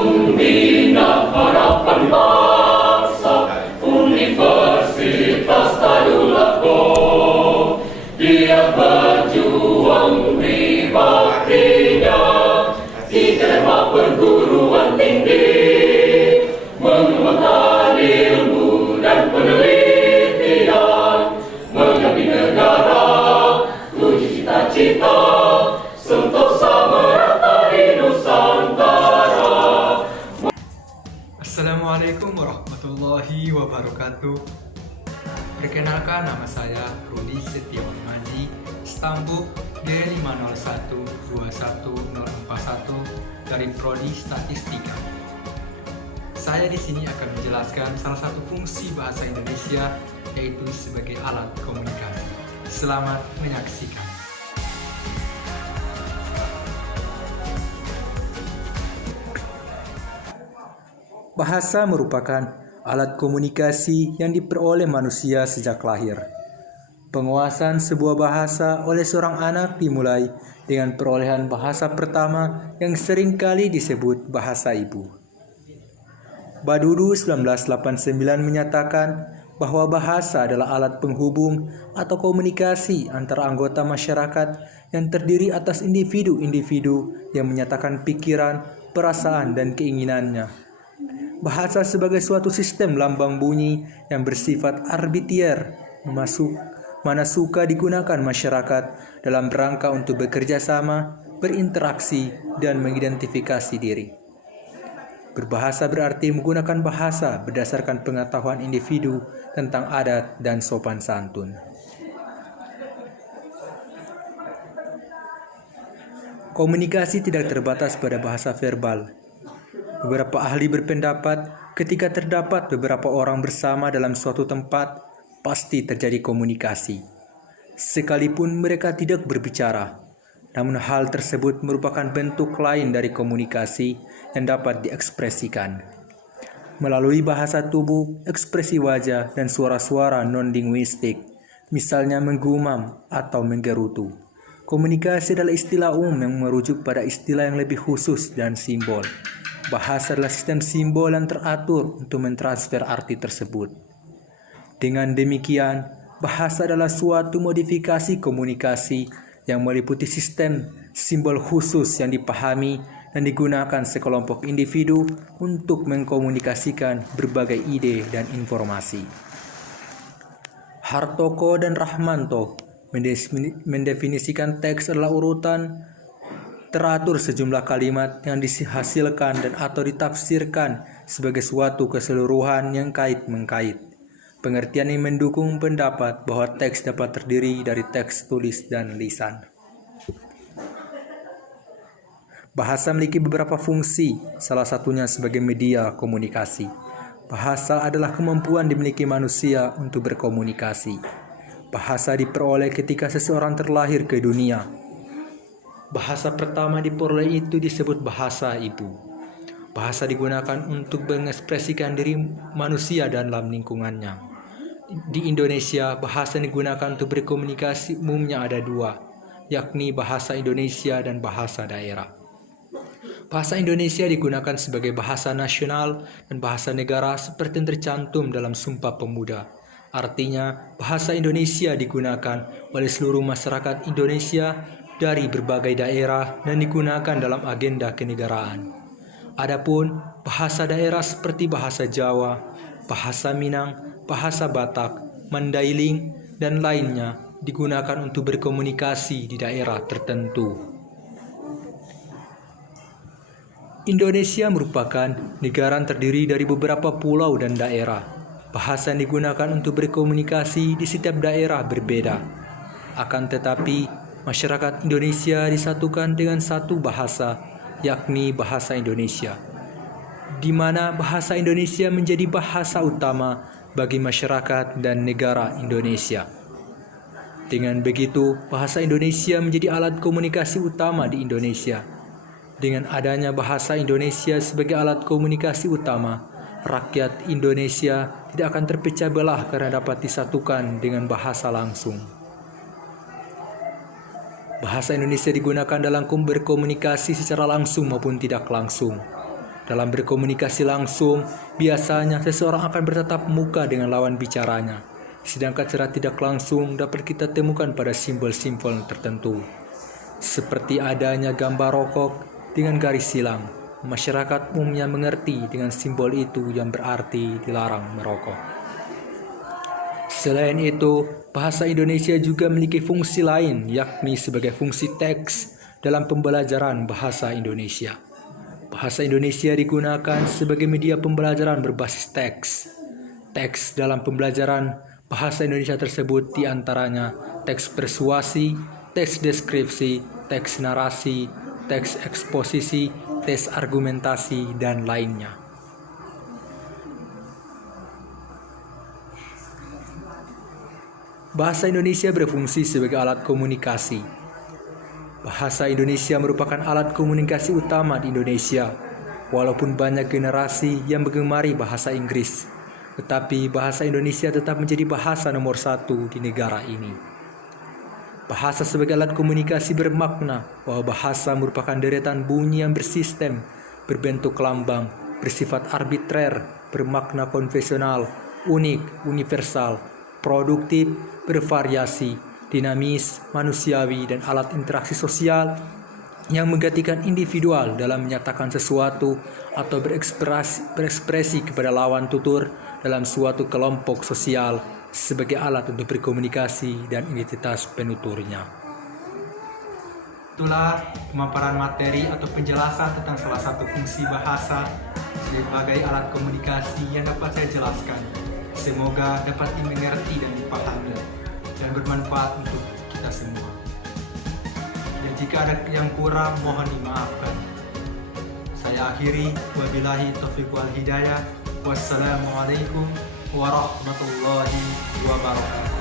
Pembina Harapan Bangsa Universitas Tadulako, dia berjuang di baktinya di derma perguruan tinggi, mengembangkan ilmu dan penelitian, mengabdi negara, tuju cita-cita, sentosa merata di Nusantara. Assalamualaikum warahmatullahi wabarakatuh. Perkenalkan, nama saya Rudi Setiawan Maji, stambuk D50121041 dari Prodi Statistika. Saya di sini akan menjelaskan salah satu fungsi bahasa Indonesia, yaitu sebagai alat komunikasi. Selamat menyaksikan. Bahasa merupakan alat komunikasi yang diperoleh manusia sejak lahir. Penguasaan sebuah bahasa oleh seorang anak dimulai dengan perolehan bahasa pertama yang seringkali disebut bahasa ibu. Badudu 1989 menyatakan bahwa bahasa adalah alat penghubung atau komunikasi antara anggota masyarakat yang terdiri atas individu-individu yang menyatakan pikiran, perasaan, dan keinginannya. Bahasa sebagai suatu sistem lambang bunyi yang bersifat arbiter, mana suka digunakan masyarakat dalam rangka untuk bekerja sama, berinteraksi, dan mengidentifikasi diri. Berbahasa berarti menggunakan bahasa berdasarkan pengetahuan individu tentang adat dan sopan santun. Komunikasi tidak terbatas pada bahasa verbal. Beberapa ahli berpendapat ketika terdapat beberapa orang bersama dalam suatu tempat, pasti terjadi komunikasi. Sekalipun mereka tidak berbicara, namun hal tersebut merupakan bentuk lain dari komunikasi yang dapat diekspresikan. Melalui bahasa tubuh, ekspresi wajah, dan suara-suara non-linguistik, misalnya menggumam atau menggerutu. Komunikasi adalah istilah umum yang merujuk pada istilah yang lebih khusus dan simbol. Bahasa adalah sistem simbol yang teratur untuk mentransfer arti tersebut. Dengan demikian, bahasa adalah suatu modifikasi komunikasi yang meliputi sistem simbol khusus yang dipahami dan digunakan sekelompok individu untuk mengkomunikasikan berbagai ide dan informasi. Hartoko dan Rahmanto mendefinisikan teks adalah urutan teratur sejumlah kalimat yang dihasilkan dan atau ditafsirkan sebagai suatu keseluruhan yang kait-mengkait. Pengertian yang mendukung pendapat bahwa teks dapat terdiri dari teks tulis dan lisan. Bahasa memiliki beberapa fungsi, salah satunya sebagai media komunikasi. Bahasa adalah kemampuan dimiliki manusia untuk berkomunikasi. Bahasa diperoleh ketika seseorang terlahir ke dunia. Bahasa pertama diperoleh itu disebut bahasa ibu. Bahasa digunakan untuk mengekspresikan diri manusia dalam lingkungannya. Di Indonesia, bahasa yang digunakan untuk berkomunikasi umumnya ada dua, yakni bahasa Indonesia dan bahasa daerah. Bahasa Indonesia digunakan sebagai bahasa nasional dan bahasa negara seperti yang tercantum dalam Sumpah Pemuda. Artinya, bahasa Indonesia digunakan oleh seluruh masyarakat Indonesia dari berbagai daerah dan digunakan dalam agenda kenegaraan. Adapun bahasa daerah seperti bahasa Jawa, bahasa Minang, bahasa Batak, Mandailing, dan lainnya digunakan untuk berkomunikasi di daerah tertentu. Indonesia merupakan negara yang terdiri dari beberapa pulau dan daerah. Bahasa yang digunakan untuk berkomunikasi di setiap daerah berbeda. Akan tetapi, masyarakat Indonesia disatukan dengan satu bahasa, yakni bahasa Indonesia, di mana bahasa Indonesia menjadi bahasa utama bagi masyarakat dan negara Indonesia. Dengan begitu, bahasa Indonesia menjadi alat komunikasi utama di Indonesia. Dengan adanya bahasa Indonesia sebagai alat komunikasi utama, rakyat Indonesia tidak akan terpecah belah karena dapat disatukan dengan bahasa langsung. Bahasa Indonesia digunakan dalam berkomunikasi secara langsung maupun tidak langsung. Dalam berkomunikasi langsung, biasanya seseorang akan bertatap muka dengan lawan bicaranya. Sedangkan secara tidak langsung dapat kita temukan pada simbol-simbol tertentu. Seperti adanya gambar rokok dengan garis silang. Masyarakat umumnya mengerti dengan simbol itu yang berarti dilarang merokok. Selain itu, bahasa Indonesia juga memiliki fungsi lain, yakni sebagai fungsi teks dalam pembelajaran bahasa Indonesia. Bahasa Indonesia digunakan sebagai media pembelajaran berbasis teks. Teks dalam pembelajaran bahasa Indonesia tersebut diantaranya teks persuasi, teks deskripsi, teks narasi, teks eksposisi, teks argumentasi, dan lainnya. Bahasa Indonesia berfungsi sebagai alat komunikasi. Bahasa Indonesia merupakan alat komunikasi utama di Indonesia, walaupun banyak generasi yang menggemari bahasa Inggris, tetapi bahasa Indonesia tetap menjadi bahasa nomor 1 di negara ini. Bahasa sebagai alat komunikasi bermakna bahwa bahasa merupakan deretan bunyi yang bersistem, berbentuk lambang, bersifat arbitrer, bermakna konvensional, unik, universal, produktif, bervariasi, dinamis, manusiawi, dan alat interaksi sosial yang menggantikan individual dalam menyatakan sesuatu atau berekspresi kepada lawan tutur dalam suatu kelompok sosial sebagai alat untuk berkomunikasi dan identitas penuturnya. Itulah pemaparan materi atau penjelasan tentang salah satu fungsi bahasa sebagai alat komunikasi yang dapat saya jelaskan. Semoga dapat dimengerti dan dipahami dan bermanfaat untuk kita semua. Dan jika ada yang kurang, mohon dimaafkan. Saya akhiri, wabillahi taufiq wal hidayah. Wassalamualaikum warahmatullahi wabarakatuh.